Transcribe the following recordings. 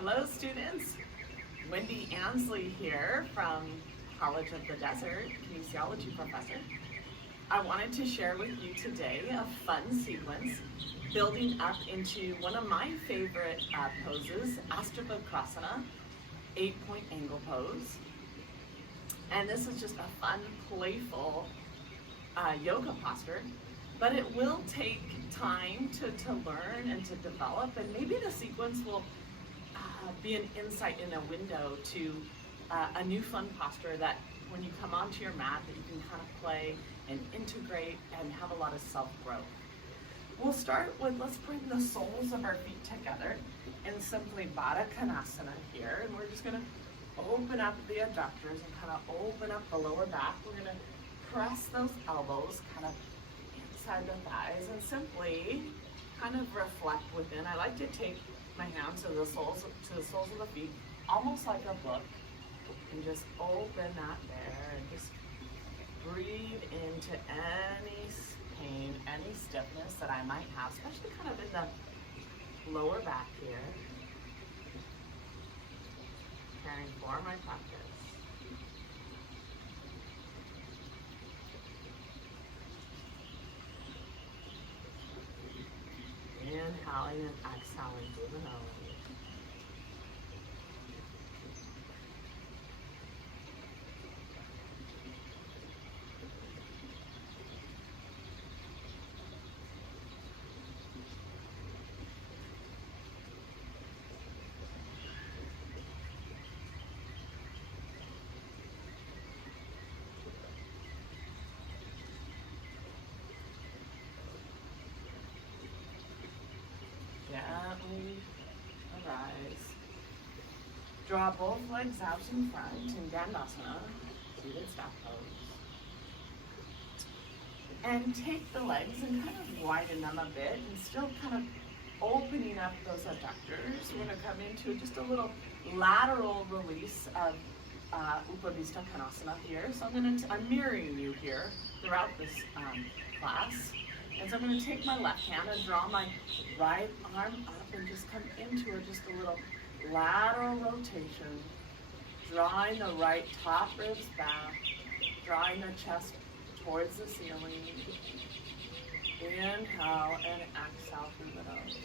Hello students, Wendy Ansley here from College of the Desert, kinesiology professor. I wanted to share with you today a fun sequence building up into one of my favorite poses, Astavakrasana, 8-point angle pose. And this is just a fun, playful yoga posture, but it will take time to learn and to develop, and maybe the sequence will be an insight in a window to a new fun posture that when you come onto your mat that you can kind of play and integrate and have a lot of self-growth. We'll start with, let's bring the soles of our feet together in simply Astavakrasana here, and we're just going to open up the adductors and kind of open up the lower back. We're going to press those elbows kind of inside the thighs and simply kind of reflect within. I like to take my hands to the soles of the feet, almost like a book, and just open that there and just breathe into any pain, any stiffness that I might have, especially kind of in the lower back here. Preparing for my practice. Inhaling and exhaling through the nose. Gently arise. Draw both legs out in front in Dandasana, seated staff pose. And take the legs and kind of widen them a bit and still kind of opening up those adductors. We're going to come into just a little lateral release of Astavakrasana here. So I'm mirroring you here throughout this class. And so I'm going to take my left hand and draw my right arm up and just come into just a little lateral rotation, drawing the right top ribs back, drawing the chest towards the ceiling. Inhale and exhale through the nose.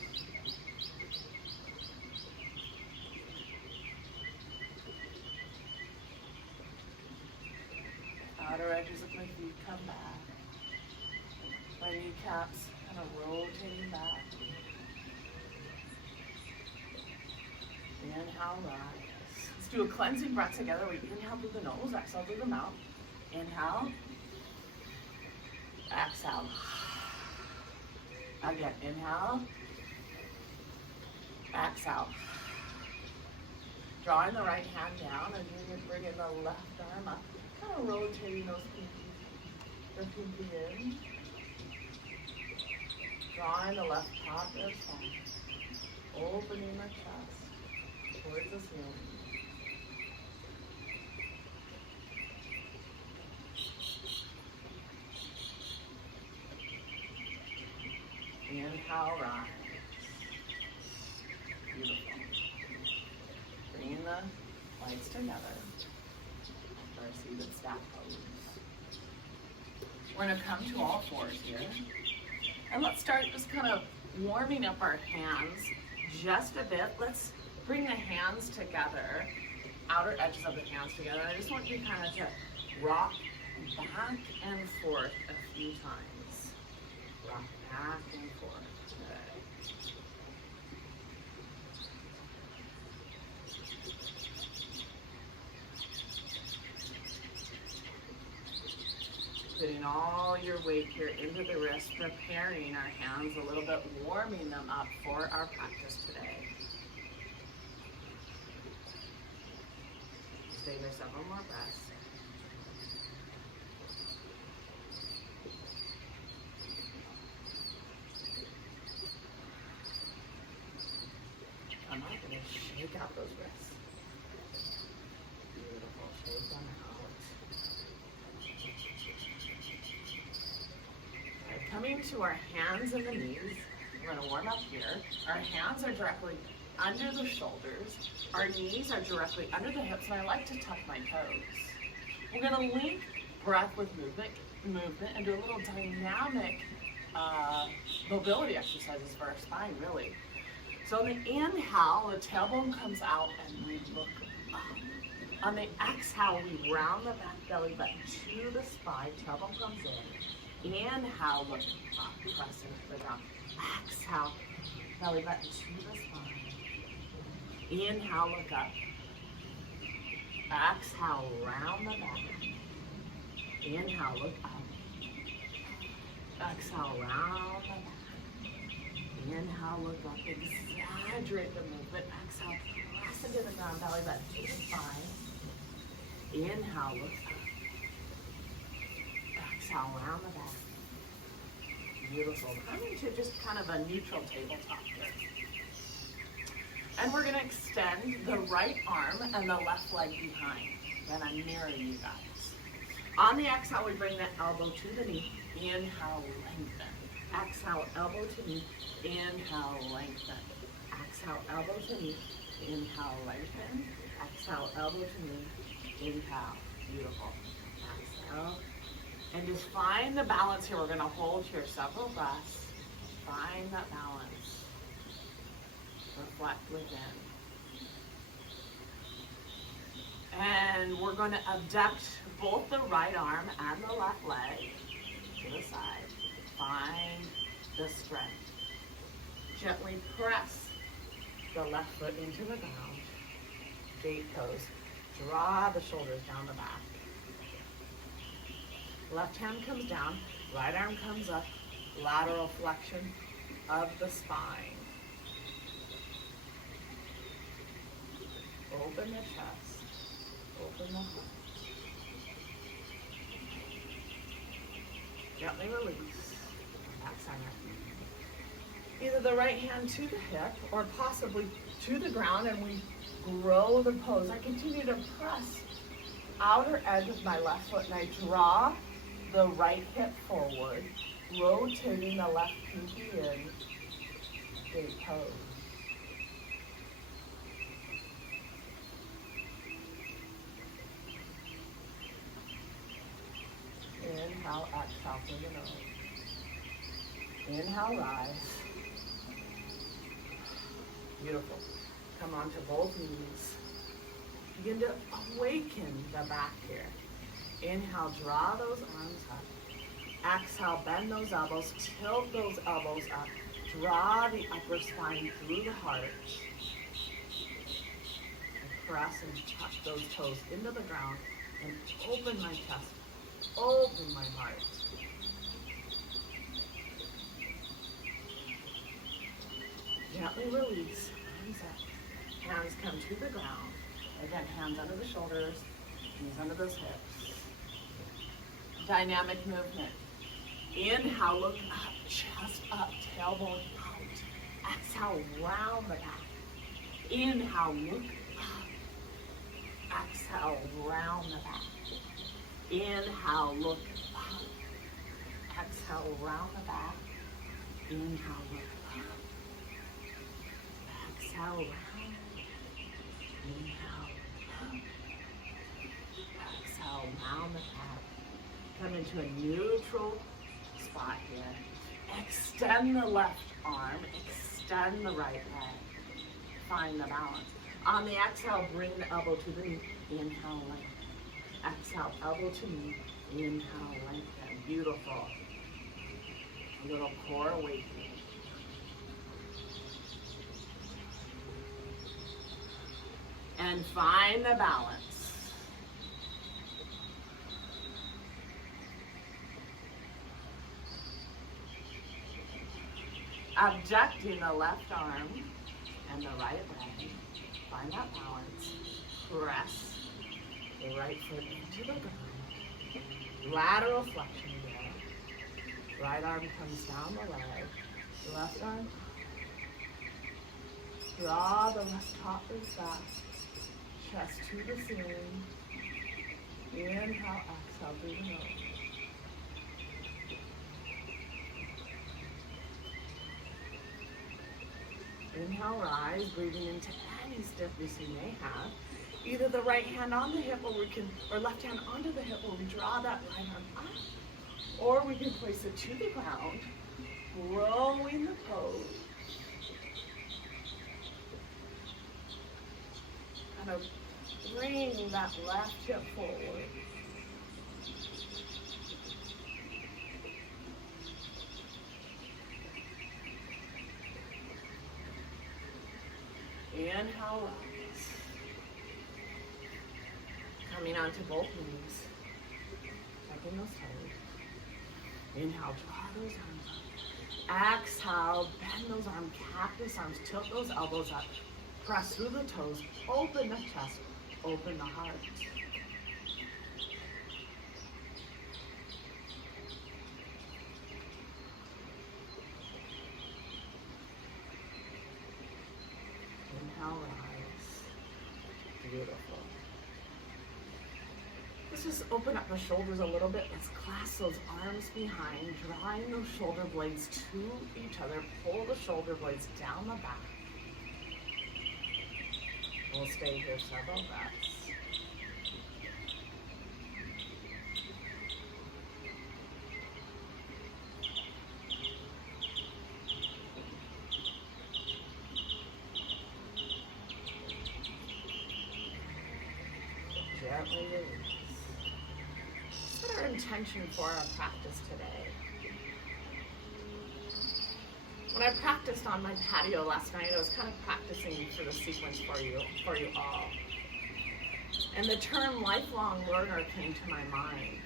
Outer edges of my feet come back. My kneecaps kind of rotating back. Inhale, rise. Let's do a cleansing breath together. We inhale through the nose, exhale through the mouth. Inhale. Exhale. Again, inhale. Exhale. Drawing the right hand down and then bringing the left arm up. Kind of rotating those pinkies. The pinky in. Drawing the left top ribs down, opening the chest towards the ceiling. Inhale, rise. Beautiful. Bringing the legs together for our seated staff pose. We're going to come to all fours here. And let's start just kind of warming up our hands just a bit. Let's bring the hands together, outer edges of the hands together. I just want you kind of to rock back and forth a few times. Rock back and forth. Putting all your weight here into the wrist, preparing our hands a little bit, warming them up for our practice today. Stay here several more breaths. Come up and shake out those wrists. Beautiful, shake them out. Coming to our hands and the knees, we're going to warm up here. Our hands are directly under the shoulders. Our knees are directly under the hips, and I like to tuck my toes. We're going to link breath with movement and do a little dynamic mobility exercises for our spine, really. So on the inhale, the tailbone comes out and we look up. On the exhale, we round the back belly button to the spine, tailbone comes in. Inhale, look up, press into the ground. Exhale, belly button to the spine. Inhale, look up. Exhale, round the back. Inhale, look up. Exhale, round the back. Inhale, look up. Exaggerate the movement. Exhale, press into the ground, belly button to the spine. Inhale, look up. Exhale, round the back. Beautiful. Coming to just kind of a neutral tabletop here. And we're going to extend the right arm and the left leg behind. Then I'm mirroring you guys. On the exhale, we bring the elbow to the knee. Inhale, lengthen. Exhale, elbow to knee. Inhale, lengthen. Exhale, elbow to knee. Inhale, lengthen. Exhale, elbow to knee. Inhale. Beautiful. Exhale. And just find the balance here. We're going to hold here several breaths. Find that balance. Reflect within. And we're going to abduct both the right arm and the left leg to the side. Find the strength. Gently press the left foot into the ground. Gate pose. Draw the shoulders down the back. Left hand comes down, right arm comes up, lateral flexion of the spine. Open the chest, open the heart. Gently release. Back side. Either the right hand to the hip or possibly to the ground, and we grow the pose. I continue to press outer edge of my left foot and I draw the right hip forward, rotating the left pinky in. Gate pose. Inhale, exhale through the nose. Inhale, rise. Beautiful. Come onto both knees. Begin to awaken the back here. Inhale, draw those arms up. Exhale, bend those elbows, tilt those elbows up. Draw the upper spine through the heart. And press and tuck those toes into the ground and open my chest. Open my heart. Gently release. Hands up. Hands come to the ground. Again, hands under the shoulders, knees under those hips. Dynamic movement. Inhale, look up, chest up, tailbone out. Exhale, round the back. Inhale, look up. Exhale, round the back. Inhale, look up. Exhale, round the back. Inhale, look up. Exhale, round. Inhale, up. Exhale, round the back. Come into a neutral spot here. Extend the left arm, extend the right leg. Find the balance. On the exhale, bring the elbow to the knee. Inhale, lengthen. Exhale, elbow to knee. Inhale, lengthen. Beautiful. A little core awakening. And find the balance. Abducting the left arm and the right leg. Find that balance. Press the right foot into the ground. Lateral flexion there. Right arm comes down the leg. Left arm. Draw the left top ribs back. Chest to the ceiling. Inhale, exhale through the nose. Inhale, rise, breathing into any stiffness you may have. Either the right hand on the hip or left hand onto the hip where we draw that right arm up. Or we can place it to the ground, growing the pose. Kind of bring that left hip forward. Inhale, rise. Coming onto both knees. Tucking those toes. Inhale, draw those arms up. Exhale, bend those arms, cactus arms, tilt those elbows up. Press through the toes, open the chest, open the heart. Inhale, rise. Beautiful. Let's just open up the shoulders a little bit. Let's clasp those arms behind, drawing those shoulder blades to each other. Pull the shoulder blades down the back. We'll stay here several breaths. Gently release. Set our intention for our practice today. When I practiced on my patio last night, I was kind of practicing for the sequence for you all. And the term lifelong learner came to my mind.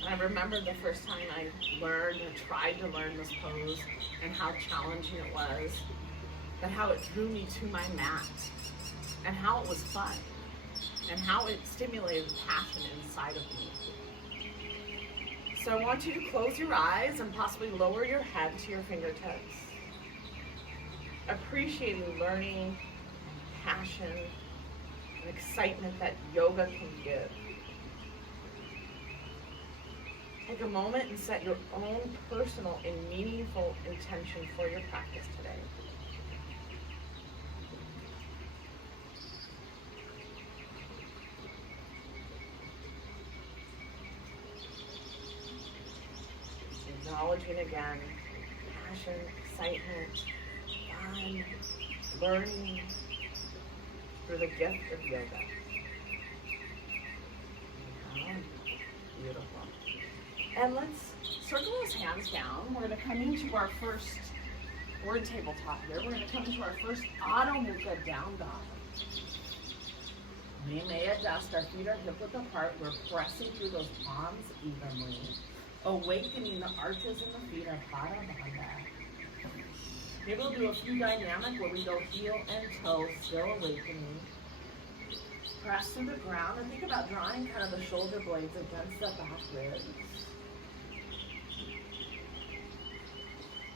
And I remember the first time I learned or tried to learn this pose and how challenging it was, but how it drew me to my mat, and how it was fun, and how it stimulated passion inside of me. So I want you to close your eyes and possibly lower your head to your fingertips. Appreciating learning, passion, and excitement that yoga can give. Take a moment and set your own personal and meaningful intention for your practice today. Acknowledging again passion, excitement, fun, learning through the gift of yoga. Beautiful. And let's circle those hands down. We're going to come into our first word tabletop here. We're going to come into our first Adho Mukha down dog. We may adjust. Our feet are hip width apart. We're pressing through those palms evenly. Awakening the arches in the feet, our Pada Bandha. Maybe we'll do a few dynamic where we go heel and toe, still awakening. Press through the ground and think about drawing kind of the shoulder blades against the back ribs.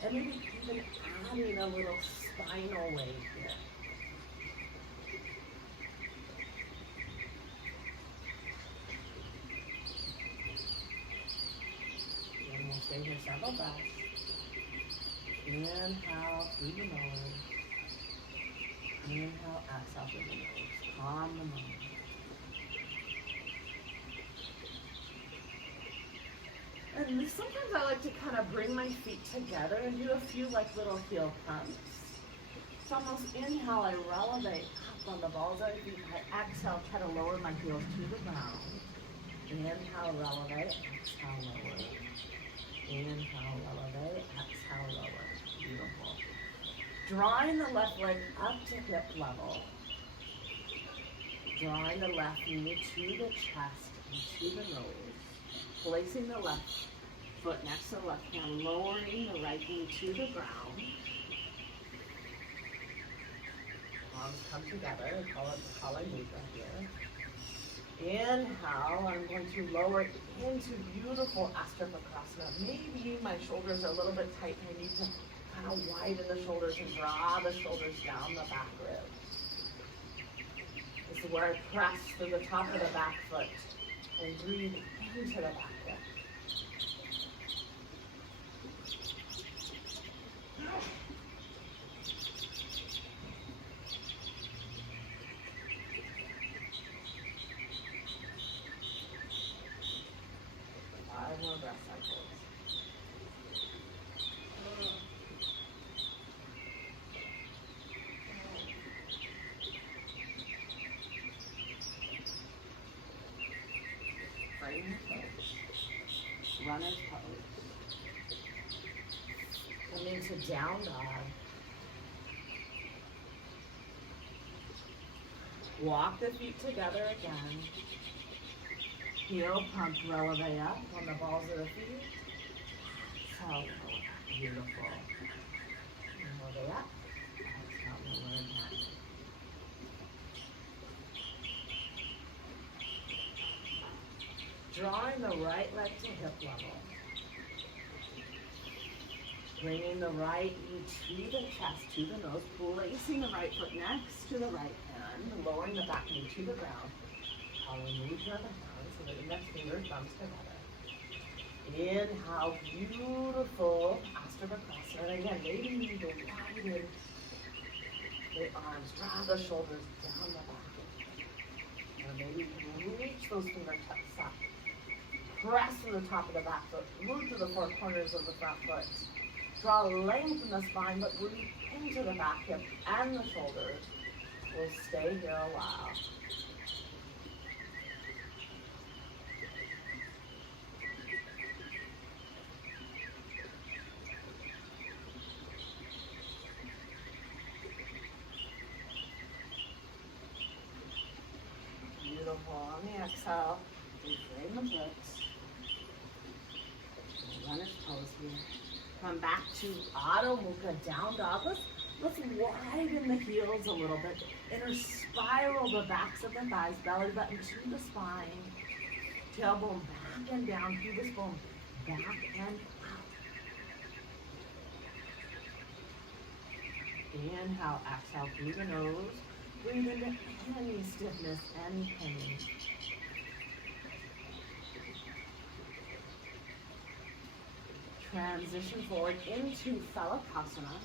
And maybe even adding a little spinal weight here. Stay here several breaths. Inhale through the nose. Inhale, exhale through the nose. Calm the mind. And sometimes I like to kind of bring my feet together and do a few like little heel pumps. So almost inhale, I relevate up on the balls of my feet. I exhale, try to lower my heels to the ground. Inhale, relevate, exhale, lower. Inhale, elevate, exhale, lower. Beautiful. Drawing the left leg up to hip level. Drawing the left knee to the chest and to the nose. Placing the left foot next to the left hand, lowering the right knee to the ground. Arms come together. We call it the Kala Mudra here. Inhale, I'm going to lower into beautiful Astavakrasana. Maybe my shoulders are a little bit tight and I need to kind of widen the shoulders and draw the shoulders down the back ribs. This is where I press through the top of the back foot and breathe into the back rib. runner's pose. Come into down dog. Walk the feet together again. Heel pump releve up on the balls of the feet. Exhale, beautiful. Releve up. Exhale, lower again. Drawing the right leg to hip level. Bringing the right knee to the chest, to the nose, placing the right foot next to the right hand, lowering the back knee to the ground. Following movement of the hands so the index finger thumbs together. Inhale, beautiful Astavakrasana. And again, maybe you go widen the arms, draw the shoulders down the back. Or maybe you reach those fingertips up. Press to the top of the back foot, move to the four corners of the front foot. Draw length in the spine, but breathe into the back hip and the shoulders. We'll stay here a while. Beautiful. On the exhale, reframe the blips. Runner's pose here. Come back to Adho Mukha, down dog. Let's widen the heels a little bit. Inner spiral the backs of the thighs, belly button to the spine. Tailbone back and down, pubis bone back and out. Inhale, exhale through the nose. Breathe into any stiffness and pain. Transition forward into Astavakrasana.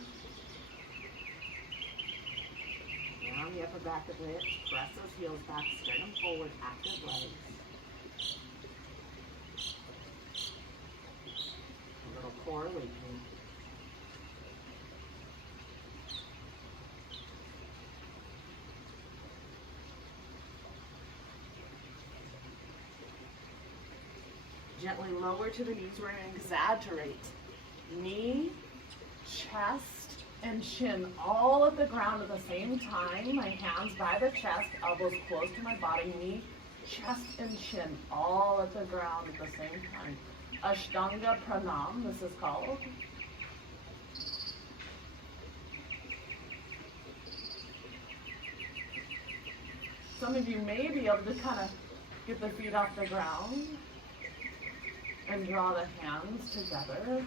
Down the upper back of the hips, press those heels back, sternum forward, active legs. A little core awakening. Gently lower to the knees. We're going to exaggerate. Knee, chest, and chin all at the ground at the same time. My hands by the chest, elbows close to my body. Knee, chest, and chin all at the ground at the same time. Ashtanga Pranam, this is called. Some of you may be able to kind of get the feet off the ground. And draw the hands together,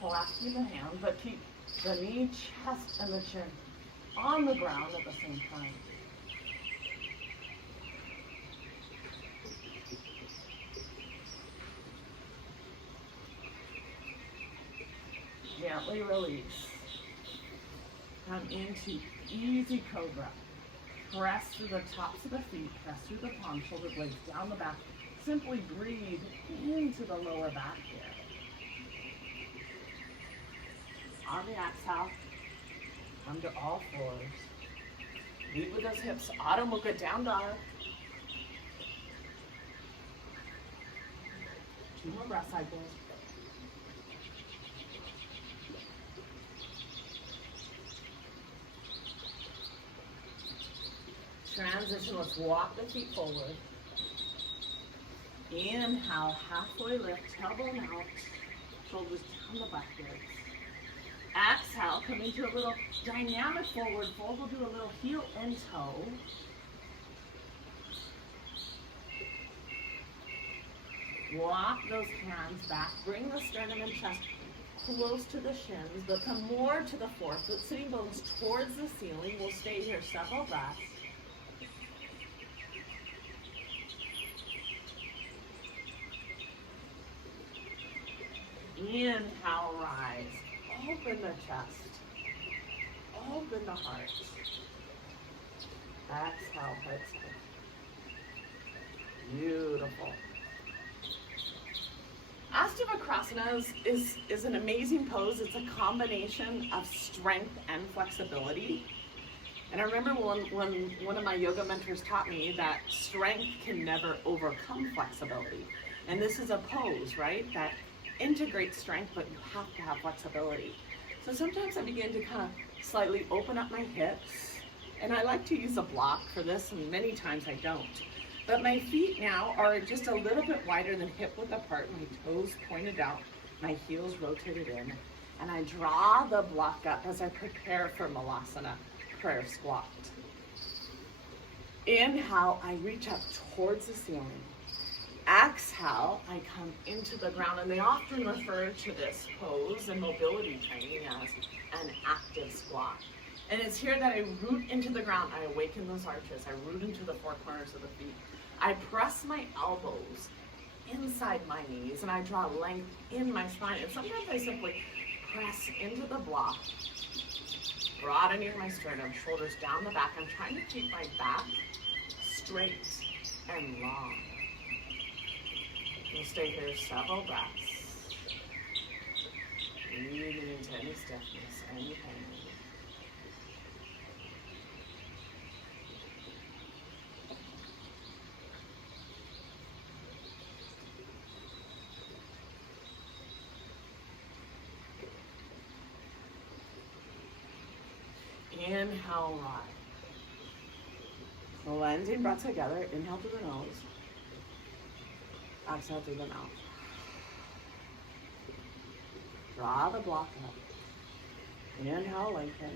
clasping the hands, but keep the knee, chest, and the chin on the ground at the same time. Gently release. Come into easy cobra. Press through the tops of the feet, press through the palms, shoulder blades down the back. Simply breathe into the lower back here. On the exhale, come to all fours. Lead with those hips, Adho Mukha, down dog. 2 more breath cycles. Transition, let's walk the feet forward. Inhale, halfway lift, tailbone out, shoulders down the back ribs. Exhale, come into a little dynamic forward fold. We'll do a little heel and toe. Walk those hands back. Bring the sternum and chest close to the shins, but come more to the forefoot. Sitting bones towards the ceiling. We'll stay here several breaths. Inhale, rise. Open the chest. Open the heart. Exhale, head center. Beautiful. Astavakrasana is an amazing pose. It's a combination of strength and flexibility. And I remember when one of my yoga mentors taught me that strength can never overcome flexibility. And this is a pose, right, that integrate strength, but you have to have flexibility. So sometimes I begin to kind of slightly open up my hips, and I like to use a block for this, and many times I don't. But my feet now are just a little bit wider than hip width apart, my toes pointed out, my heels rotated in, and I draw the block up as I prepare for Malasana, prayer squat. Inhale, I reach up towards the ceiling. Exhale, I come into the ground, and they often refer to this pose in mobility training as an active squat. And it's here that I root into the ground. I awaken those arches. I root into the four corners of the feet. I press my elbows inside my knees, and I draw length in my spine. And sometimes I simply press into the block, broadening my sternum, shoulders down the back. I'm trying to keep my back straight and long. We'll stay here several breaths. Breathing into any stiffness, any pain. Inhale, rise. Blending breath together. Inhale through the nose. Exhale through the mouth. Draw the block up. Inhale, lengthen.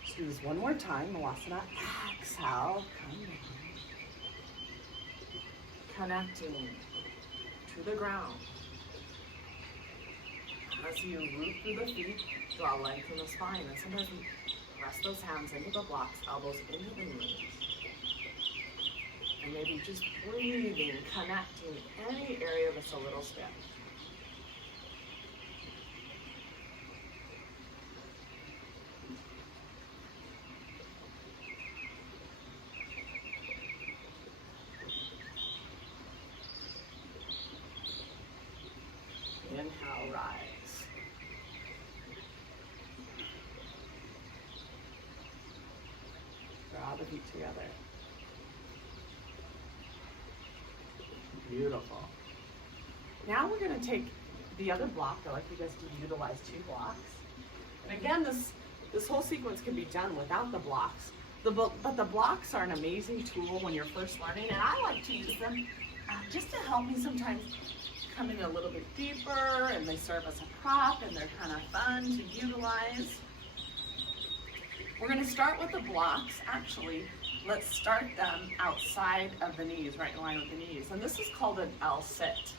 Let's do this one more time. Malasana. Exhale, come down. Connecting to the ground. As you root through the feet, draw length in the spine. And sometimes we press those hands into the blocks, elbows into the knees. And maybe just breathing, connecting any area that's a little stiff. Inhale, rise. Draw the feet together. Beautiful. Now we're going to take the other block. I like you guys to utilize two blocks. And again, this whole sequence can be done without the blocks. But the blocks are an amazing tool when you're first learning, and I like to use them just to help me sometimes come in a little bit deeper, and they serve as a prop, and they're kind of fun to utilize. We're going to start with the blocks. Actually, let's start them outside of the knees, right in line with the knees. And this is called an L-sit.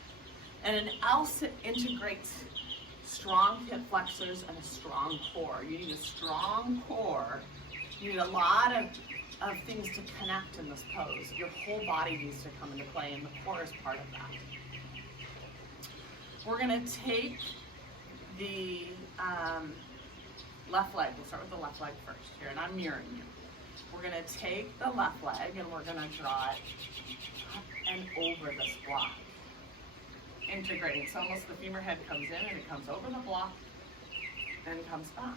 And an L-sit integrates strong hip flexors and a strong core. You need a strong core. You need a lot of things to connect in this pose. Your whole body needs to come into play, and the core is part of that. We're going to take the left leg. We'll start with the left leg first here, and I'm mirroring you. We're going to take the left leg, and we're going to draw it up and over this block. Integrating. So almost the femur head comes in, and it comes over the block, and comes back.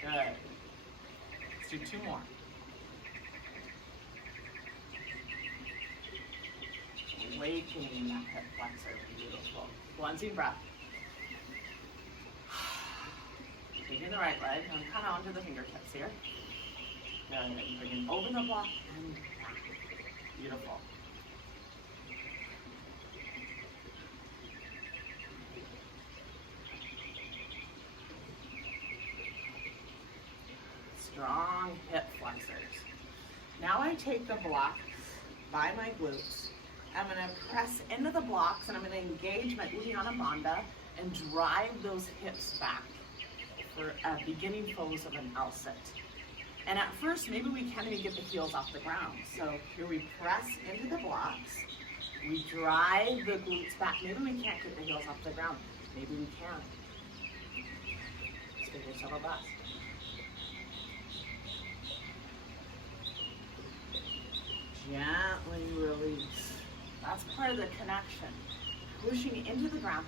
Good. Let's do two more. Awakening that hip flexor. Beautiful. Cleansing breath. Taking the right leg, and kind of onto the fingertips here. Good. Bringing over the block and back. Beautiful. Strong hip flexors. Now I take the blocks by my glutes. I'm going to press into the blocks, and I'm going to engage my Uddiyana Bandha and drive those hips back for a beginning pose of an L-sit. And at first, maybe we can't even get the heels off the ground. So here we press into the blocks. We drive the glutes back. Maybe we can't get the heels off the ground. Maybe we can. Let's figure several breaths. Gently release. That's part of the connection. Pushing into the ground,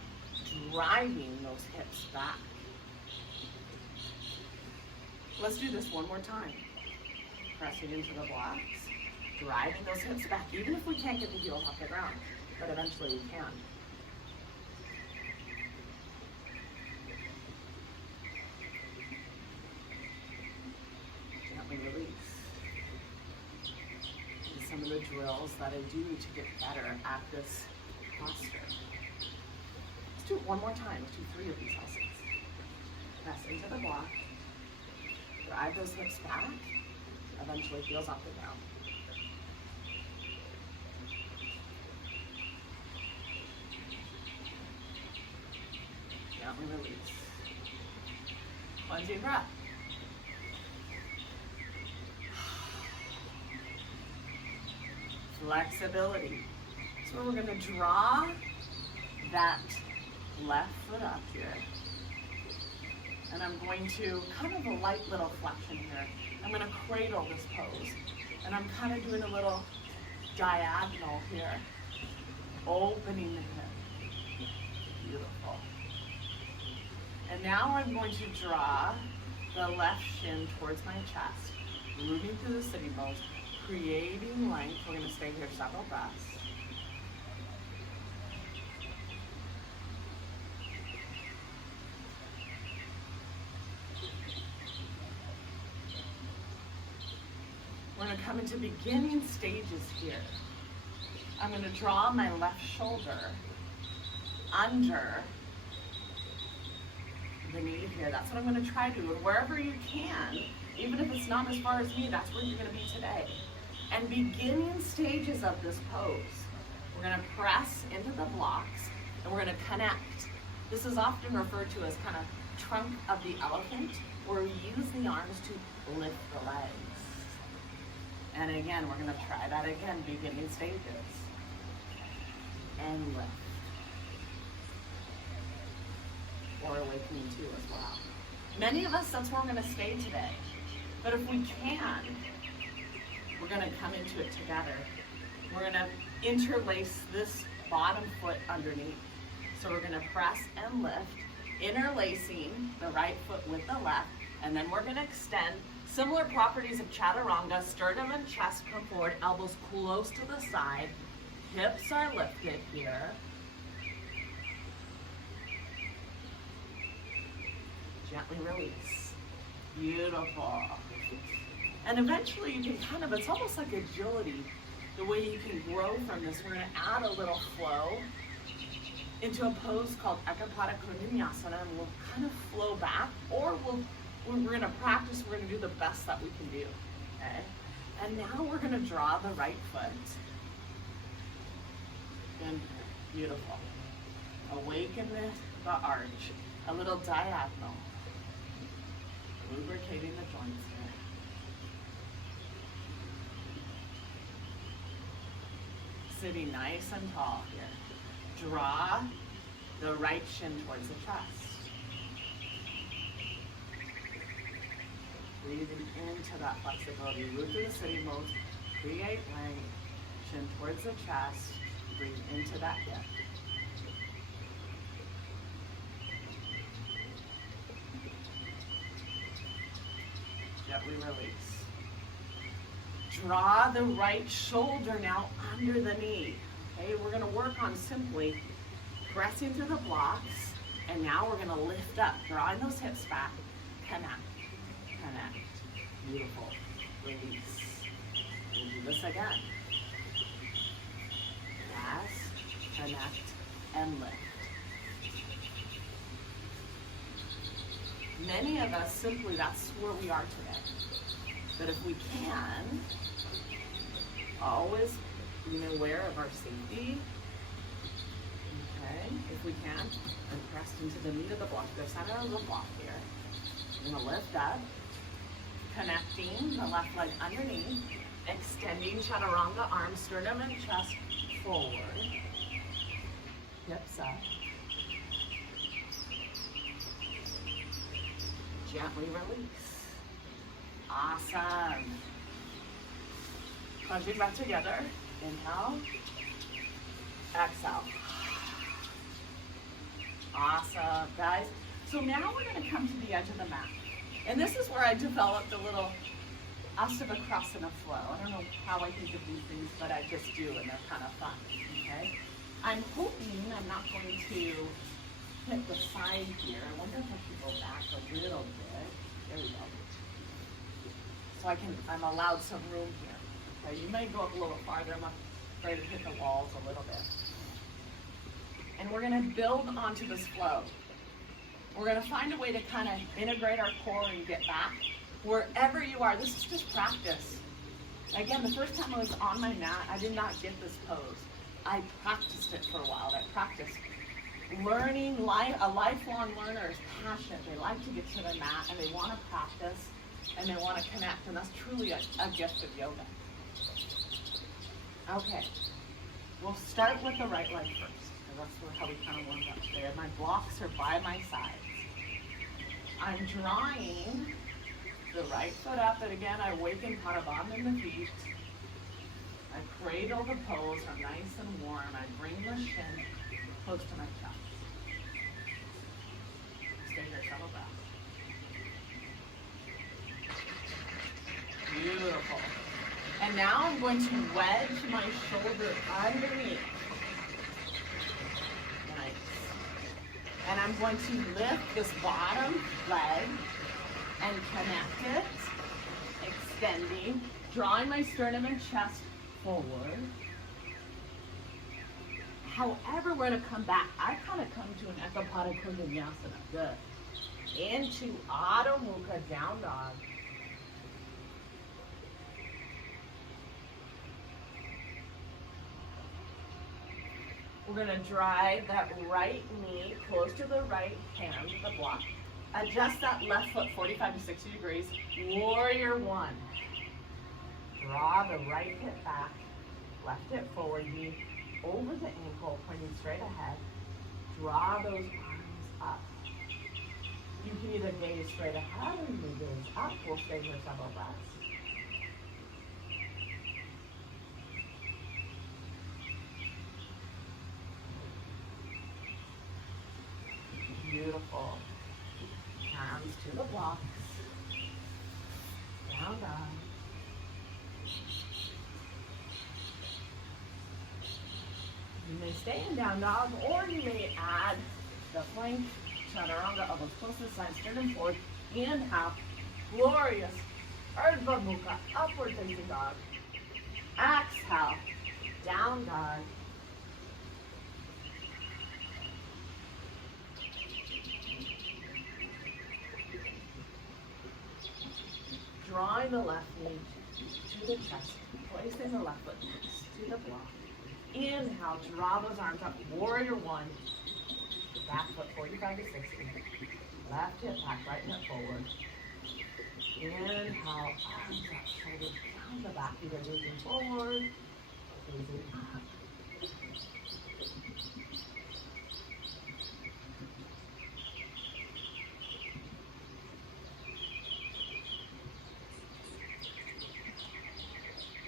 driving those hips back. Let's do this one more time. Pressing into the blocks, driving those hips back, even if we can't get the heels off the ground, but eventually we can. and the drills that I do to get better at this posture. Let's do it one more time. Let's do 3 of these asanas. Press into the block. Drive those hips back. Eventually heels off the ground. Gently release. One deep breath. Flexibility. So we're going to draw that left foot up here. And I'm going to kind of a light little flexion here. I'm going to cradle this pose. And I'm kind of doing a little diagonal here. Opening the hip. Beautiful. And now I'm going to draw the left shin towards my chest. Moving through the sitting bones. Creating length. We're going to stay here several breaths. We're going to come into beginning stages here. I'm going to draw my left shoulder under the knee here. That's what I'm going to try to do. And wherever you can, even if it's not as far as me, that's where you're going to be today. And beginning stages of this pose, we're going to press into the blocks and we're going to connect. This is often referred to as kind of trunk of the elephant, where we use the arms to lift the legs. And again, we're going to try that again, beginning stages. And lift. Or awakening too as well. Many of us, that's where we're going to stay today. But if we can, we're going to come into it together. We're going to interlace this bottom foot underneath. So we're going to press and lift, interlacing the right foot with the left, and then we're going to extend. Similar properties of chaturanga, sternum and chest come forward, elbows close to the side, hips are lifted here. Gently release. Beautiful. And eventually you can kind of, it's almost like agility, the way you can grow from this. We're going to add a little flow into a pose called Ekapada Kundanyasana, and we'll kind of flow back, or we're going to practice, we're going to do the best that we can do, okay? And now we're going to draw the right foot. And beautiful. Awaken the arch, a little diagonal. Lubricating the joints here. Sitting nice and tall here. Draw the right shin towards the chest. Breathing into that flexibility. Move through the sitting bones. Create length. Chin towards the chest. Breathe into that hip. Gently release. Draw the right shoulder now under the knee. Okay, we're going to work on simply pressing through the blocks, and now we're going to lift up, drawing those hips back. Connect. Connect. Beautiful. Release. We'll do this again. Press, connect, and lift. Many of us simply, that's where we are today. But if we can, always be aware of our safety. Okay, if we can, and press into the meat of the block, the center of the block here. We're going to lift up, connecting the left leg underneath, extending chaturanga, arms, sternum, and chest forward. Hips up. Gently release. Awesome. Plunging back together. Inhale. Exhale. Awesome, guys. So now we're going to come to the edge of the mat. And this is where I developed a little Astavakrasana flow. I don't know how I think of these things, but I just do, and they're kind of fun, okay? I'm hoping I'm not going to hit the side here. I wonder if I should go back a little bit. There we go. So I'm allowed some room here, Okay, you may go up a little farther. I'm afraid to hit the walls a little bit. And we're gonna build onto this flow. We're gonna find a way to kind of integrate our core and get back. Wherever you are, this is just practice. Again, the first time I was on my mat, I did not get this pose. I practiced it for a while. I practiced. Learning, a lifelong learner is passionate. They like to get to the mat and they want to practice and they want to connect, and that's truly a gift of yoga. Okay, we'll start with the right leg first, because that's how we kind of warm up there. My blocks are by my sides. I'm drawing the right foot up, and again, I awaken Padabam in the feet. I cradle the pose, I'm nice and warm. I bring the shin close to my chest. Stay here, settle back. Beautiful. And now I'm going to wedge my shoulder underneath. Nice. And I'm going to lift this bottom leg and connect it, extending, drawing my sternum and chest forward. However, we're going to come back. I kind of come to an Ekapada Kundanyasana. Good. Into Adho Mukha, down dog. We're going to drive that right knee close to the right hand, the block. Adjust that left foot 45 to 60 degrees. Warrior one. Draw the right hip back, left hip forward, knee over the ankle, pointing straight ahead. Draw those arms up. You can either gaze straight ahead or you can gaze up. We'll stay here several breaths. Beautiful. Hands to the blocks. Down dog. You may stay in down dog, or you may add the plank, chaturanga, elbows close to the side, sternum forward. Inhale, glorious Ardha Mukha, upward facing dog. Exhale, down dog. Drawing the left knee to the chest, placing the left foot next to the block. Inhale, draw those arms up, warrior one. Back foot 45 to 60. Left hip back, right hip forward. Inhale, arms up, shoulders down the back, either moving forward or moving up.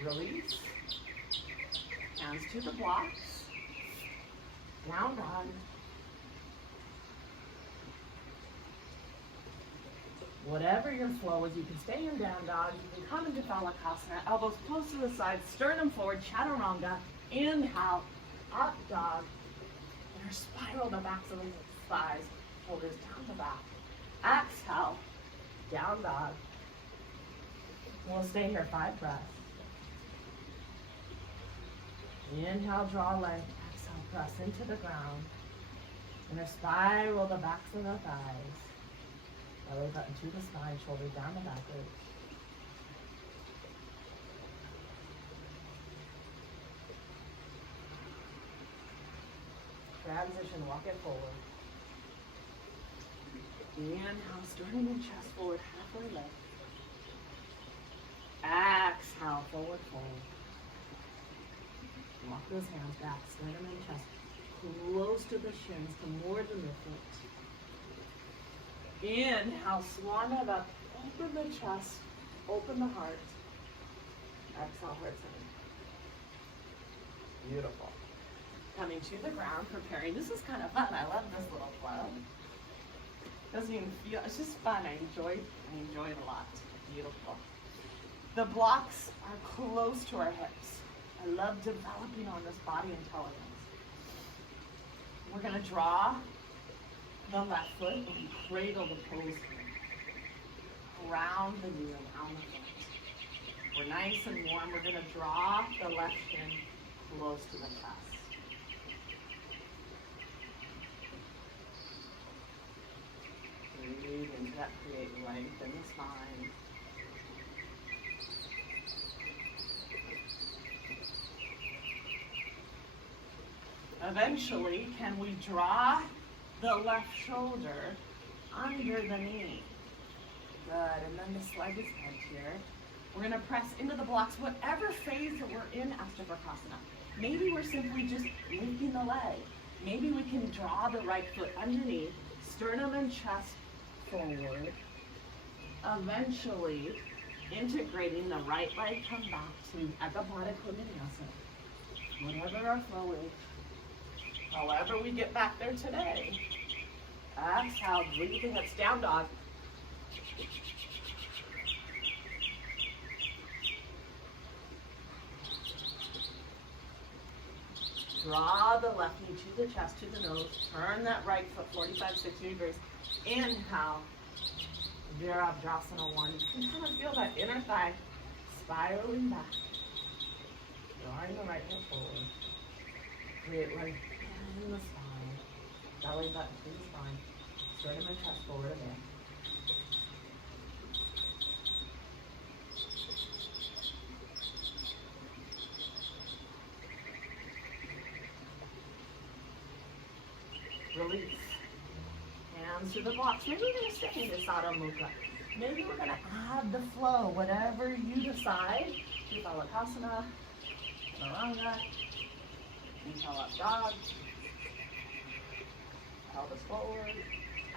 Release. Hands to the blocks. Down dog. Whatever your flow is, you can stay in down dog. You can come into Astavakrasana. Elbows close to the side. Sternum forward. Chaturanga. Inhale. Up dog. And spiral the backs of the thighs. Shoulders down the back. Exhale. Down dog. We'll stay here 5 breaths. Inhale, draw length. Exhale, press into the ground. And spiral the backs of the thighs. Belly button to the spine, shoulders down the back ribs. Transition, walk it forward. Inhale, sternum and chest forward, halfway lift. Exhale, forward fold. Walk those hands back, sternum and chest, close to the shins, to more than the foot. Inhale, swan it up, open the chest, open the heart. Exhale, heart center. Beautiful. Coming to the ground, preparing. This is kind of fun. I love this little flow. Doesn't even feel, it's just fun. I enjoy it a lot. Beautiful. The blocks are close to our hips. I love developing on this body intelligence. We're going to draw the left foot and cradle the pose. Around the knee, around the foot. We're nice and warm. We're gonna draw the left shin close to the chest. Breathe into that, create length in the spine. Eventually, can we draw the left shoulder under the knee? Good, and then the leg is bent here. We're gonna press into the blocks, whatever phase that we're in Astavakrasana. Maybe we're simply just lifting the leg. Maybe we can draw the right foot underneath, sternum and chest forward. Eventually, integrating the right leg, come back to Astavakrasana. Whatever our flow is. However we get back there today. Exhale, breathe the hips, down dog. Draw the left knee to the chest, to the nose. Turn that right foot 45, 60 degrees. Inhale. Virabhadrasana 1. You can kind of feel that inner thigh spiraling back. Drawing the right hip forward. Create length in the spine. Belly button through the spine. Sternum and chest forward again. Release. Hands to the blocks. Maybe we're going to stay in this Adho Mukha. Maybe we're going to add the flow, whatever you decide. Astavakrasana, Chaturanga, inhale up dog, pelvis forward,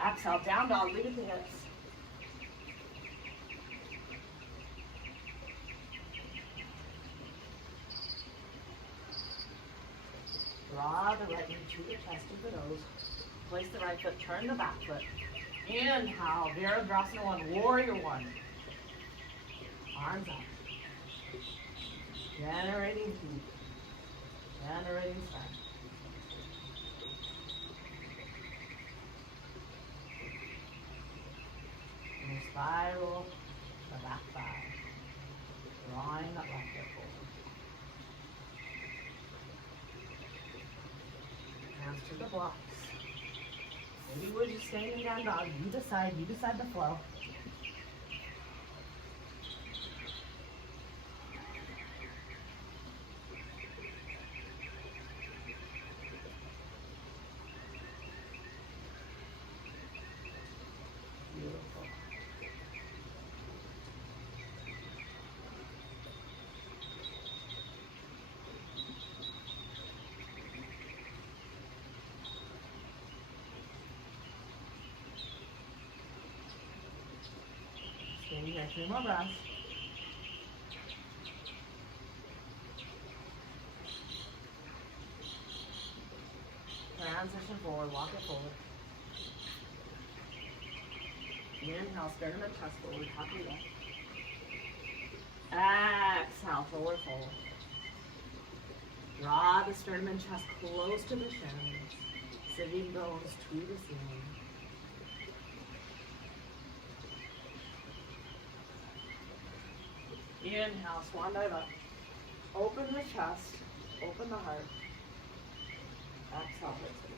exhale down dog, leave it the hips. Draw the right knee to the chest of the nose. Place the right foot, turn the back foot. Inhale, Virabhadrasana 1, Warrior 1. Arms up. Generating heat. Generating strength. And spiral the back thigh. Drawing that left foot forward. Hands to the blocks. Maybe we're just staying down dog. You decide the flow. Beautiful. Stay here, 3 more breaths. Transition forward, walk it forward. Inhale, sternum and chest forward, happy left. Exhale, forward fold. Draw the sternum and chest close to the shins. Sitting bones to the ceiling. Inhale, swan dive up. Open the chest, open the heart. Exhale, lift it.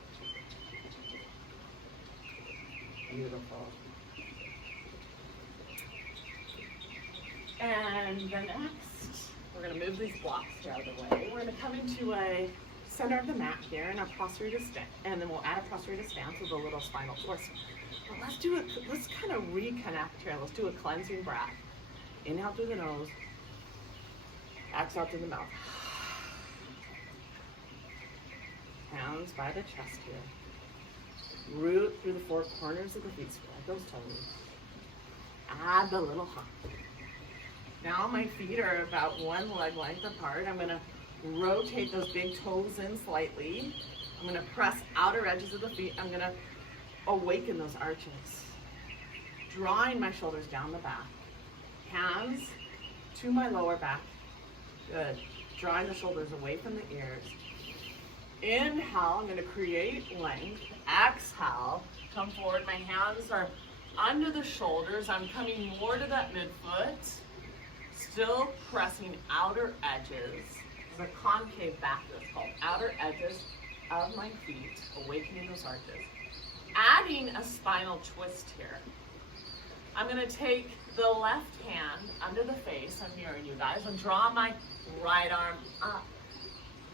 Beautiful. And then next, we're going to move these blocks out of the way. We're going to come into a center of the mat here in a prostrate stance, and then we'll add a prostrate stance with a little spinal flex. But let's kind of reconnect here. Let's do a cleansing breath. Inhale through the nose. Exhale through the mouth. Hands by the chest here. Root through the 4 corners of the feet. Spread those toes. Add the little hump. Now my feet are about 1 leg length apart. I'm going to rotate those big toes in slightly. I'm going to press outer edges of the feet. I'm going to awaken those arches. Drawing my shoulders down the back. Hands to my lower back. Good. Drawing the shoulders away from the ears. Inhale, I'm going to create length. Exhale, come forward. My hands are under the shoulders. I'm coming more to that midfoot. Still pressing outer edges, the concave back that's called, outer edges of my feet, awakening those arches. Adding a spinal twist here. I'm going to take the left hand under the face, I'm mirroring you guys, and draw my right arm up.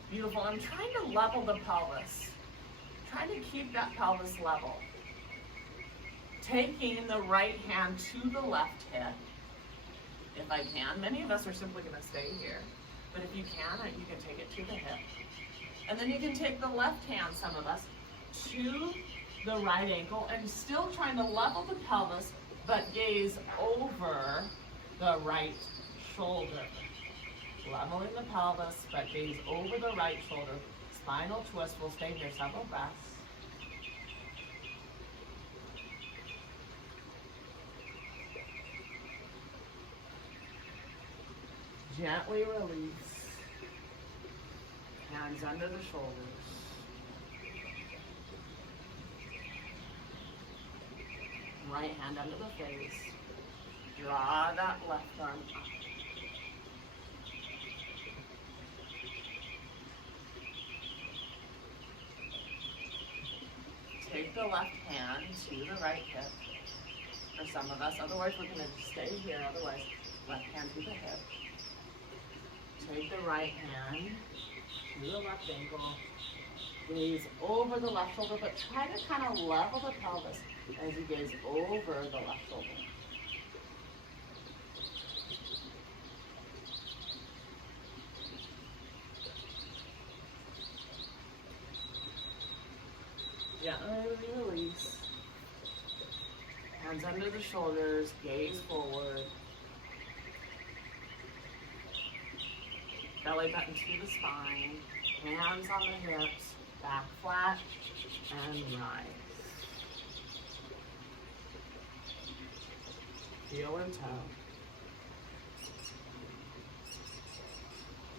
Beautiful. I'm trying to level the pelvis. Trying to keep that pelvis level. Taking the right hand to the left hip, if I can. Many of us are simply going to stay here, but if you can take it to the hip. And then you can take the left hand, some of us, to the right ankle, and still trying to level the pelvis, but gaze over the right shoulder. Leveling the pelvis, but gaze over the right shoulder. Spinal twist. We'll stay here several breaths. Gently release. Hands under the shoulders. Right hand under the face. Draw that left arm up. Take the left hand to the right hip for some of us. Otherwise, we're going to stay here. Otherwise, left hand to the hip. Take the right hand to the left ankle. Gaze over the left shoulder, but try to kind of level the pelvis as you gaze over the left shoulder. Gently release. Hands under the shoulders, gaze forward. Belly button to the spine, hands on the hips, back flat, and rise. Heel and toe.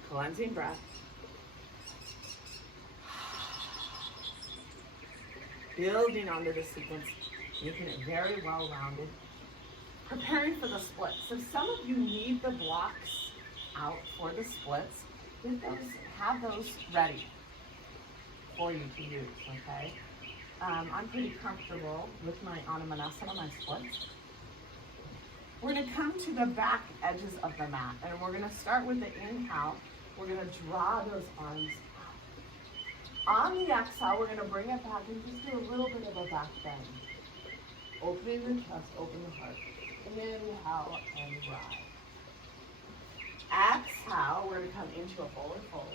Cleansing breath. Building onto the sequence, making it very well rounded. Preparing for the splits. So some of you need the blocks out for the splits. Have those ready for you to use, okay? I'm pretty comfortable with my Anamanasana, my splits. We're going to come to the back edges of the mat, and we're going to start with the inhale. We're going to draw those arms out. On the exhale, we're going to bring it back and just do a little bit of a back bend. Opening the chest, open the heart. Inhale and rise. Exhale, we're going to come into a forward fold.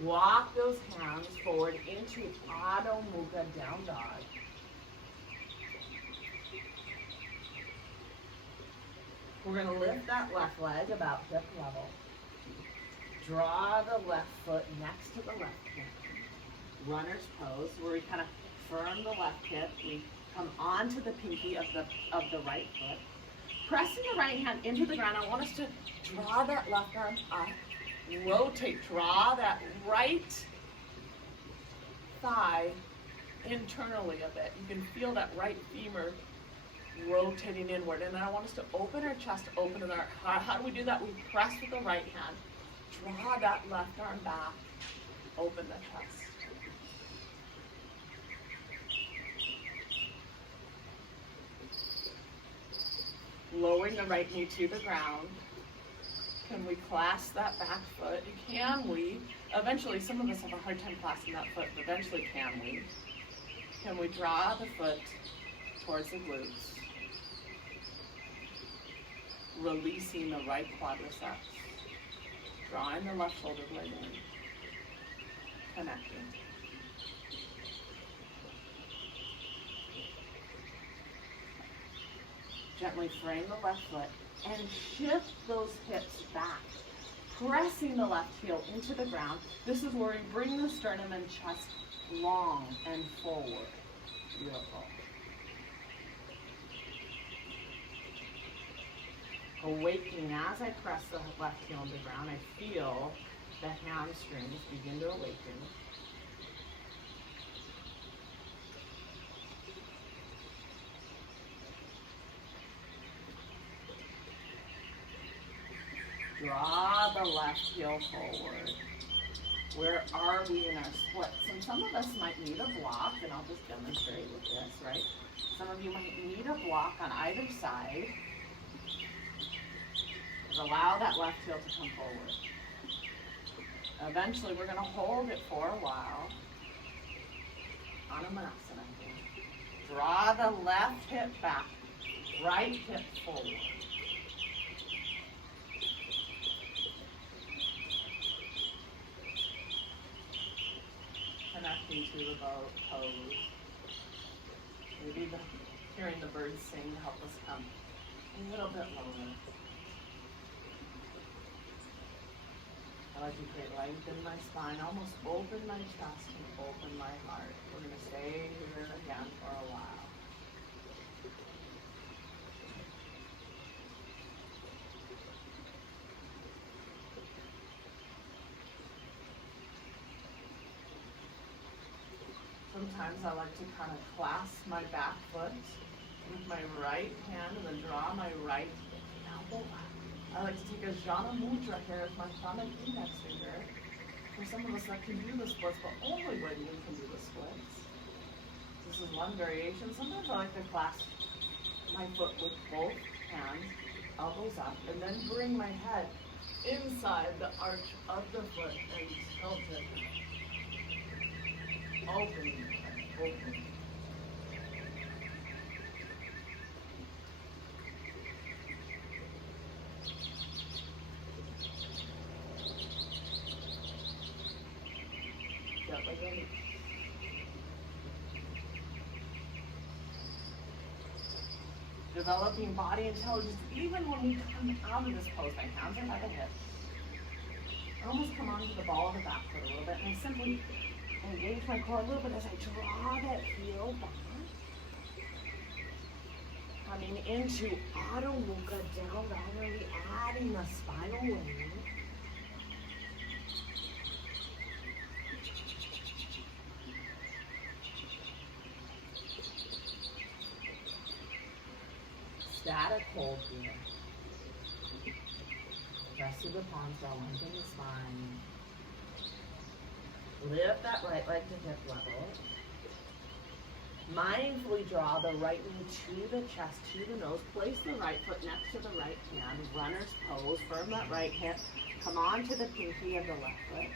Walk those hands forward into Adho Mukha down dog. We're going to lift that left leg about hip level. Draw the left foot next to the left hip. Runner's pose, where we kind of firm the left hip. We come onto the pinky of the right foot. Pressing the right hand into the ground, I want us to draw that left arm up. Rotate, draw that right thigh internally a bit. You can feel that right femur rotating inward. And then I want us to open our chest, open to our heart. How do we do that? We press with the right hand. Draw that left arm back. Open the chest. Lowering the right knee to the ground. Can we clasp that back foot? Can we? Eventually, some of us have a hard time clasping that foot, but eventually can we? Can we draw the foot towards the glutes? Releasing the right quadriceps. Drawing the left shoulder blade in. Connecting. Gently frame the left foot and shift those hips back, pressing the left heel into the ground. This is where we bring the sternum and chest long and forward. Beautiful. Awakening as I press the left heel into the ground, I feel the hamstrings begin to awaken. Draw the left heel forward. Where are we in our splits? And some of us might need a block, and I'll just demonstrate with this, right? Some of you might need a block on either side. Just allow that left heel to come forward. Eventually, we're going to hold it for a while. Astavakrasana. Draw the left hip back, right hip forward. Connecting to the pose. Maybe hearing the birds sing to help us come a little bit lower. I like to create length in my spine, almost open my chest and open my heart. We're going to stay here again for a while. Sometimes I like to kind of clasp my back foot with my right hand and then draw my right elbow up. I like to take a Jana Mudra here with my thumb and index finger. For some of us that can do the splits, but only when you can do the splits. This is one variation. Sometimes I like to clasp my foot with both hands, elbows up, and then bring my head inside the arch of the foot and tilt it. Open, open. Gently. Developing body intelligence even when we come out of this pose. My hands are by the hips. I almost come onto the ball of the back foot a little bit, and I simply engage my core a little bit as I draw that heel back. Coming into Adho Mukha down, really adding the spinal weight. Static hold here. Press through the palms, draw lengthen the spine. Lift that right leg to hip level. Mindfully draw the right knee to the chest, to the nose. Place the right foot next to the right hand. Runner's pose. Firm that right hip. Come on to the pinky of the left foot.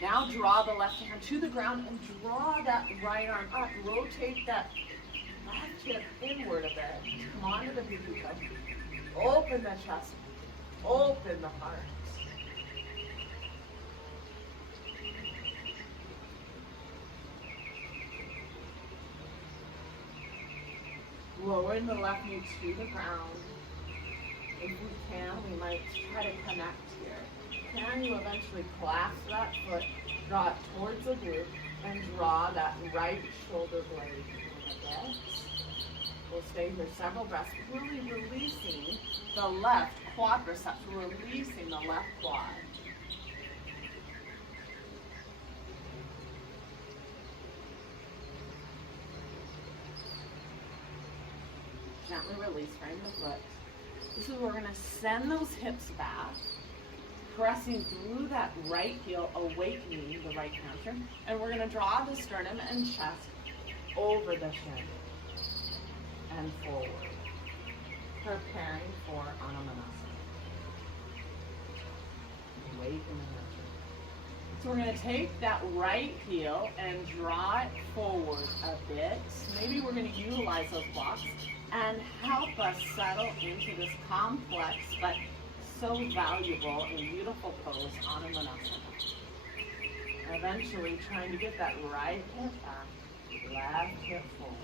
Now draw the left hand to the ground and draw that right arm up. Rotate that left hip inward a bit. Come on to the pinky toe. Open the chest. Open the heart. Lowering the left knee to the ground. If we can, we might try to connect here. Can you eventually clasp that foot, draw it towards the glute, and draw that right shoulder blade in again? We'll stay here several breaths, really releasing the left quadriceps, releasing the left quad. Gently release, frame the foot. This is where we're going to send those hips back, pressing through that right heel, awakening the right hamstring, and we're going to draw the sternum and chest over the shin and forward, preparing for Astavakrasana. Awaken the hamstring. So we're going to take that right heel and draw it forward a bit. Maybe we're going to utilize those blocks and help us settle into this complex but so valuable and beautiful pose, Astavakrasana. Eventually trying to get that right hip back, left hip forward.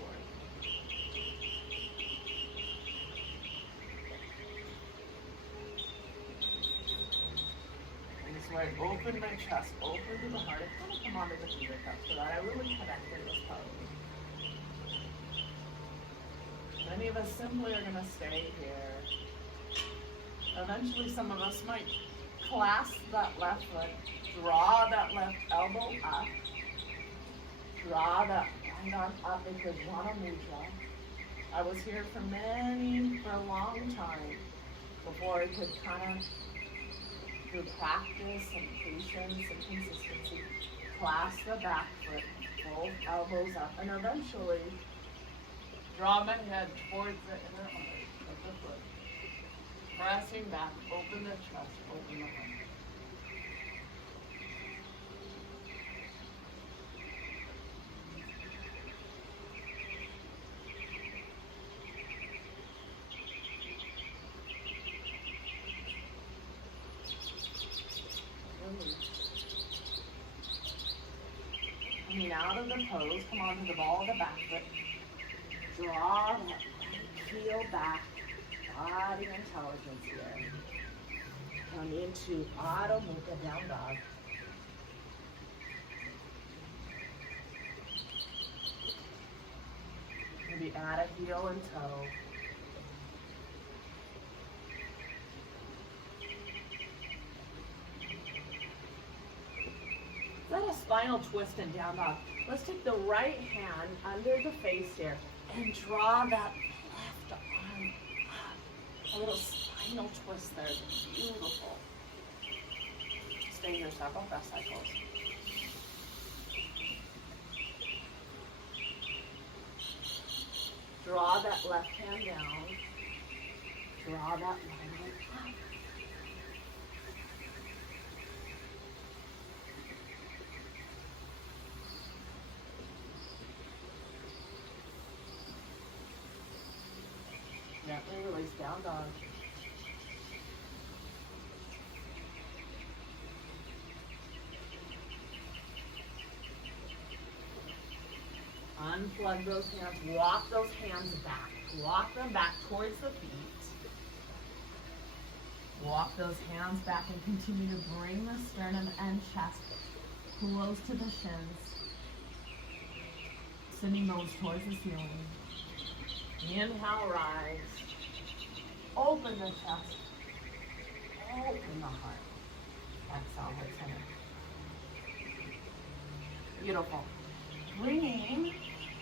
And this way, open my chest, open to the heart. I kind of come onto the fingertips so that I really connect in this pose. Many of us simply are going to stay here. Eventually, some of us might clasp that left foot, draw that left elbow up, draw that right arm up into Jana Mudra. I was here for a long time before I could kind of through practice and patience and consistency. Clasp the back foot, both elbows up, and eventually draw my head towards the inner arch of the foot. Pressing back, open the chest, open the heart. Coming out of the pose, come onto the ball of the back foot. Draw that heel back, body intelligence here. Come into Adho Mukha down dog. Maybe add a heel and toe. Is that a spinal twist in down dog? Let's take the right hand under the face here and draw that left arm up. A little spinal twist there. Beautiful. Stay here several breath cycles. Draw that left hand down. Draw that right leg up. Gently release down dog. Unplug those hands. Walk those hands back. Walk them back towards the feet. Walk those hands back and continue to bring the sternum and chest close to the shins. Sending those towards the ceiling. Inhale, rise. Open the chest. Open the heart. Exhale, heart center. Beautiful. Bringing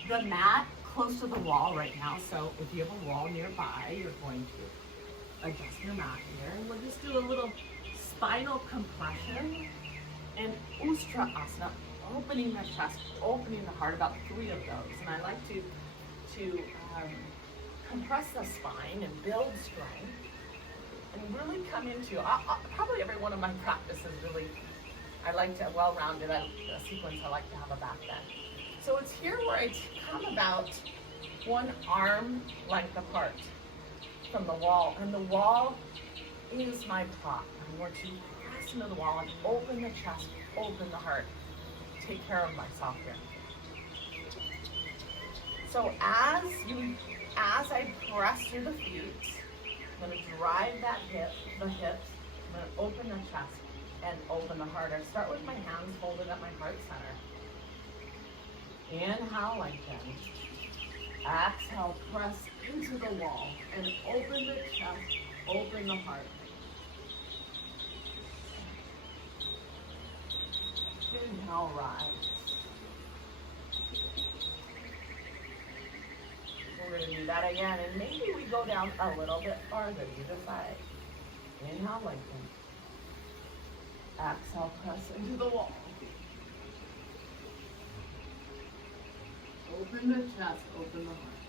the mat close to the wall right now. So if you have a wall nearby, you're going to adjust your mat here. And we'll just do a little spinal compression and Ustrasana, opening the chest, opening the heart, about 3 of those. And I like to compress the spine and build strength and really come into, probably every one of my practices really, I like to, well-rounded sequence, I like to have a back bend. So it's here where I come about 1 arm length apart from the wall, and the wall is my prop. I'm going to press into the wall and open the chest, open the heart, take care of myself here. So as I press through the feet, I'm going to drive the hips, I'm going to open the chest and open the heart. I start with my hands folded at my heart center. Inhale, lengthen. Exhale, press into the wall and open the chest, open the heart. Inhale, rise. We're going to do that again, and maybe we go down a little bit farther, either side. Inhale, lengthen. Exhale, press into the wall. Open the chest, open the heart.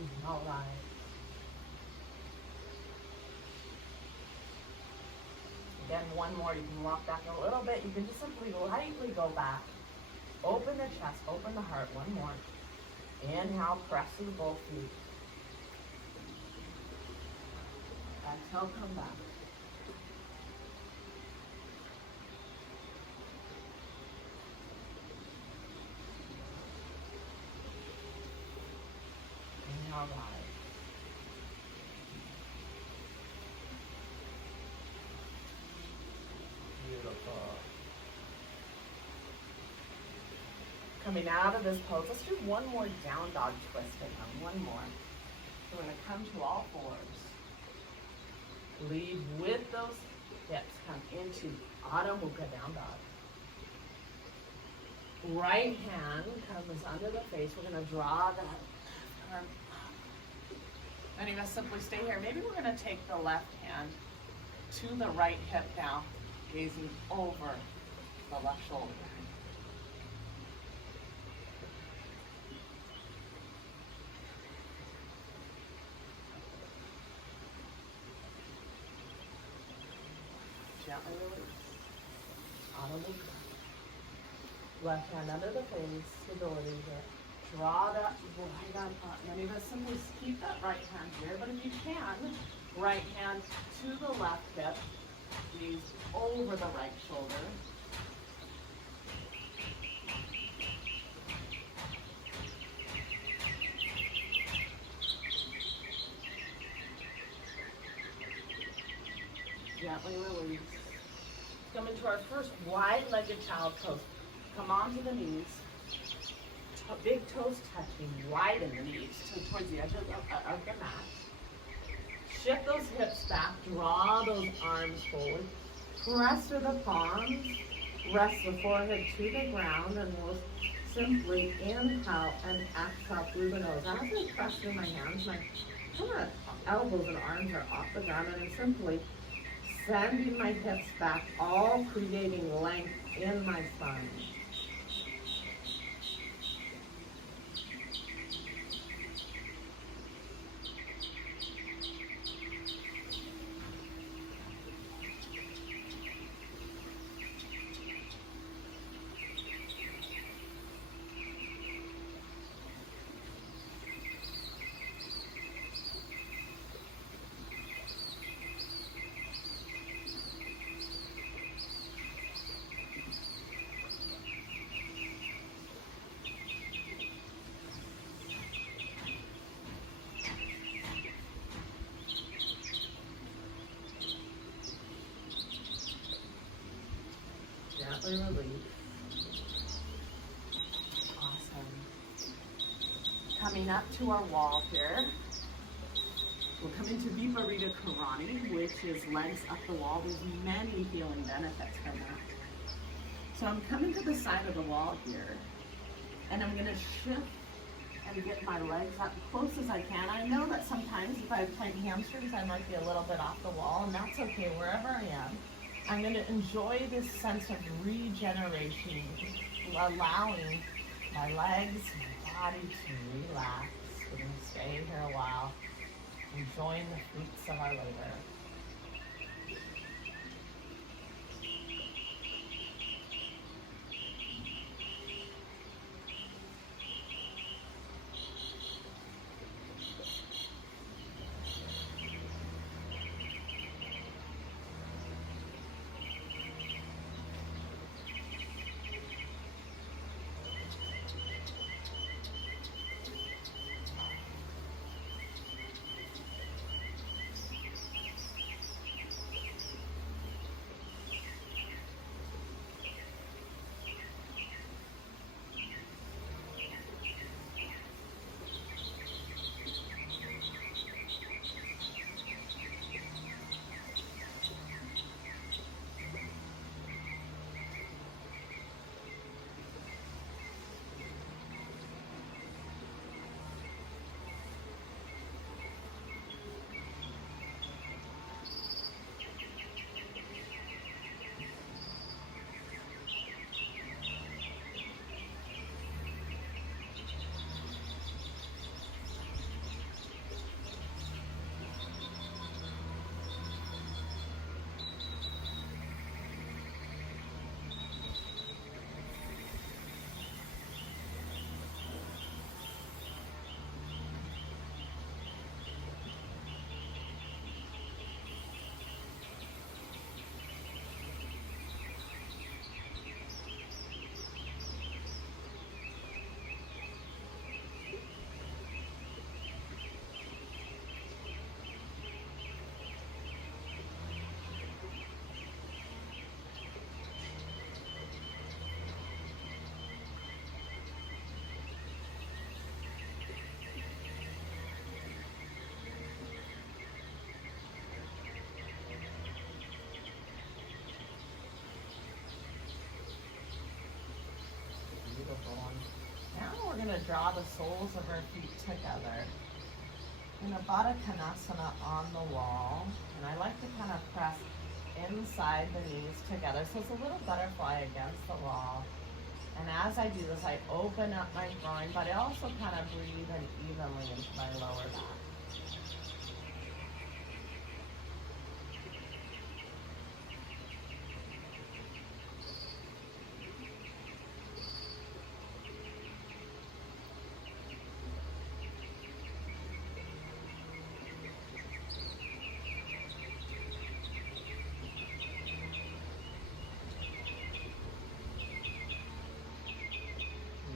Inhale, rise. Again, one more. You can walk back a little bit. You can just simply lightly go back. Open the chest, open the heart. One more. Inhale, press through both feet. Exhale, come back. Inhale, rise. Beautiful. Coming out of this pose, let's do one more down dog twist and one more. So we're going to come to all fours. Lead with those hips, come into Adho Mukha down dog. Right hand comes under the face. We're going to draw that left arm up Many of us simply stay here. Maybe we're going to take the left hand to the right hip now, gazing over the left shoulder. Gently release. Auto loop. Left hand under the face, stability here. Draw that right on up. Many of us simply keep that right hand here, but if you can, right hand to the left hip, gaze over the right shoulder. Gently release. Come into our first wide-legged child's pose. Come onto the knees. Big toes touching, widen the knees towards the edge of the mat. Shift those hips back, draw those arms forward. Press to the palms, rest the forehead to the ground, and we'll simply inhale and exhale through the nose. As I press through my hands, my elbows and arms are off the ground, and I'm simply sending my hips back, all creating length in my spine. Gently release. Awesome. Coming up to our wall here. We'll come into Viparita Karani, which is legs up the wall. There's many healing benefits from that. So I'm coming to the side of the wall here, and I'm going to shift and get my legs up close as I can. I know that sometimes if I have tight hamstrings, I might be a little bit off the wall, and that's okay wherever I am. I'm going to enjoy this sense of regeneration, allowing my legs, my body to relax. We're going to stay here a while, enjoying the fruits of our labor. Now we're going to draw the soles of our feet together. in Astavakrasana on the wall, and I like to kind of press inside the knees together, so it's a little butterfly against the wall. And as I do this, I open up my groin, but I also kind of breathe in evenly into my lower back.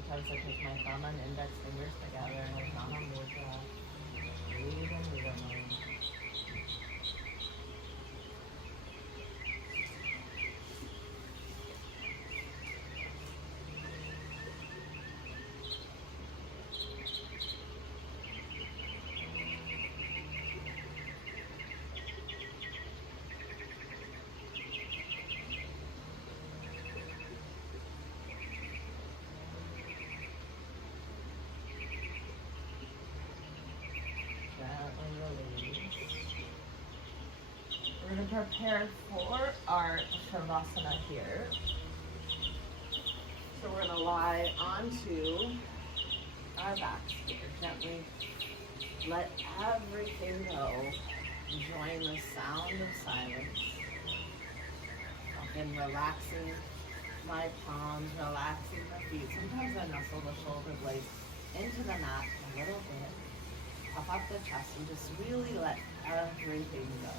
Sometimes I take my thumb and index fingers together and I count on mudra. Breathe in evenly. We're going to prepare for our Shavasana here. So we're going to lie onto our backs here. Gently let everything go. Enjoying the sound of silence. I've been relaxing my palms, relaxing the feet. Sometimes I nestle the shoulder blades into the mat a little bit. Puff up the chest and just really let everything go.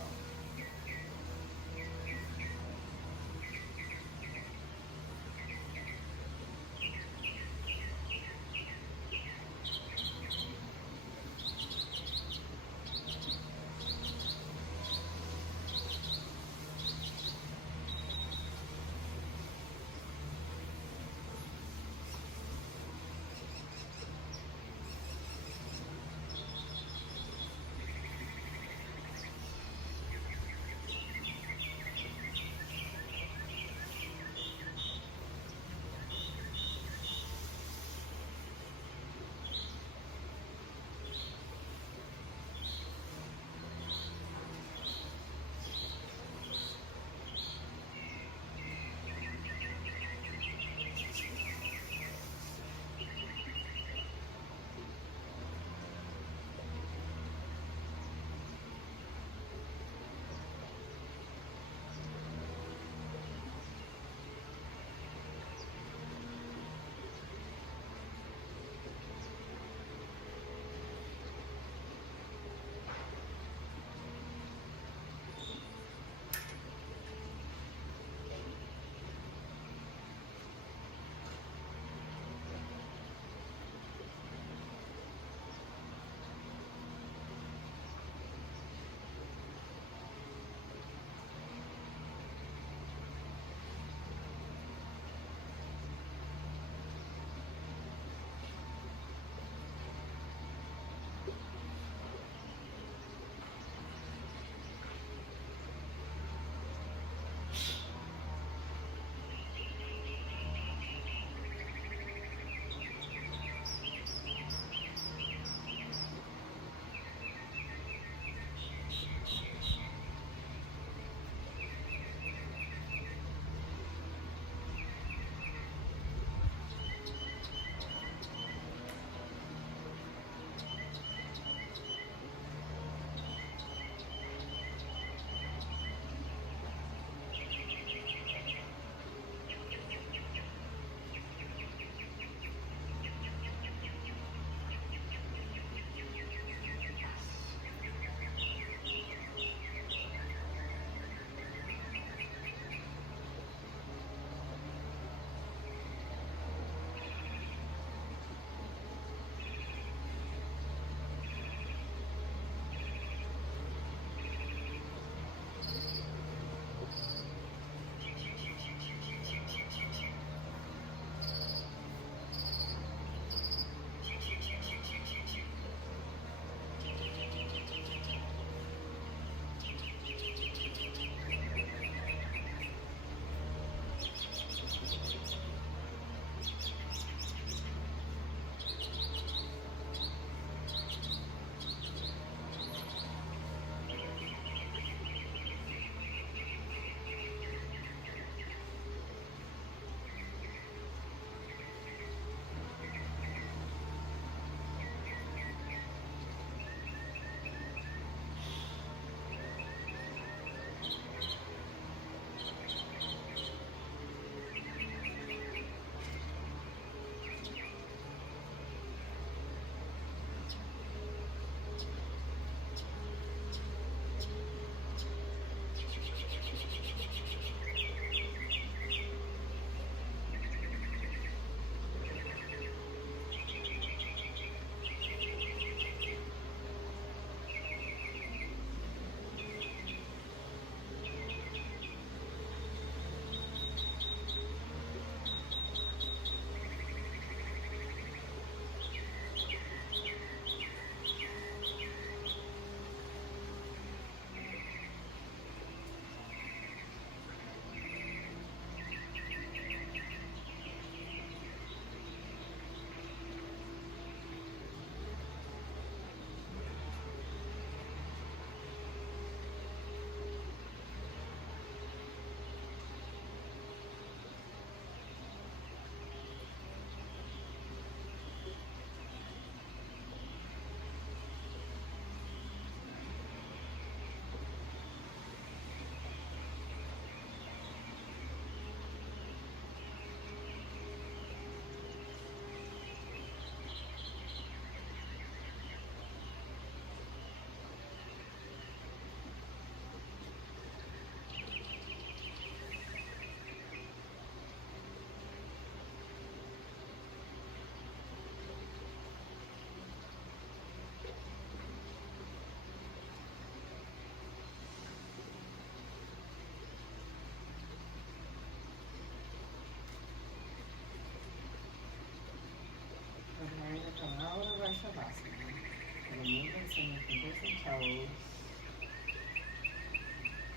movements in your fingers and toes.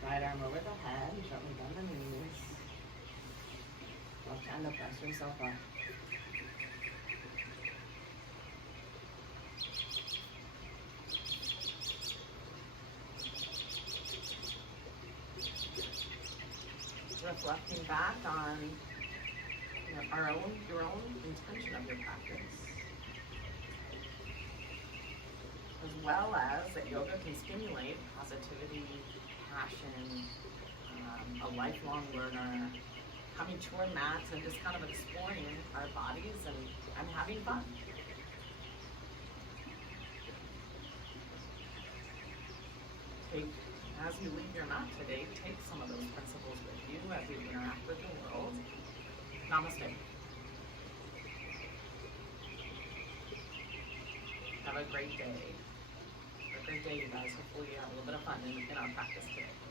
Right arm over the head, gently bend the knees. Left hand to press yourself up. Reflecting back on your own intention of your practice, as well as that yoga can stimulate positivity, passion, a lifelong learner, coming to our mats and just kind of exploring our bodies and having fun. As you leave your mat today, take some of those principles with you as you interact with the world. Namaste. Have a great day. You guys. Hopefully you have a little bit of fun in our practice today.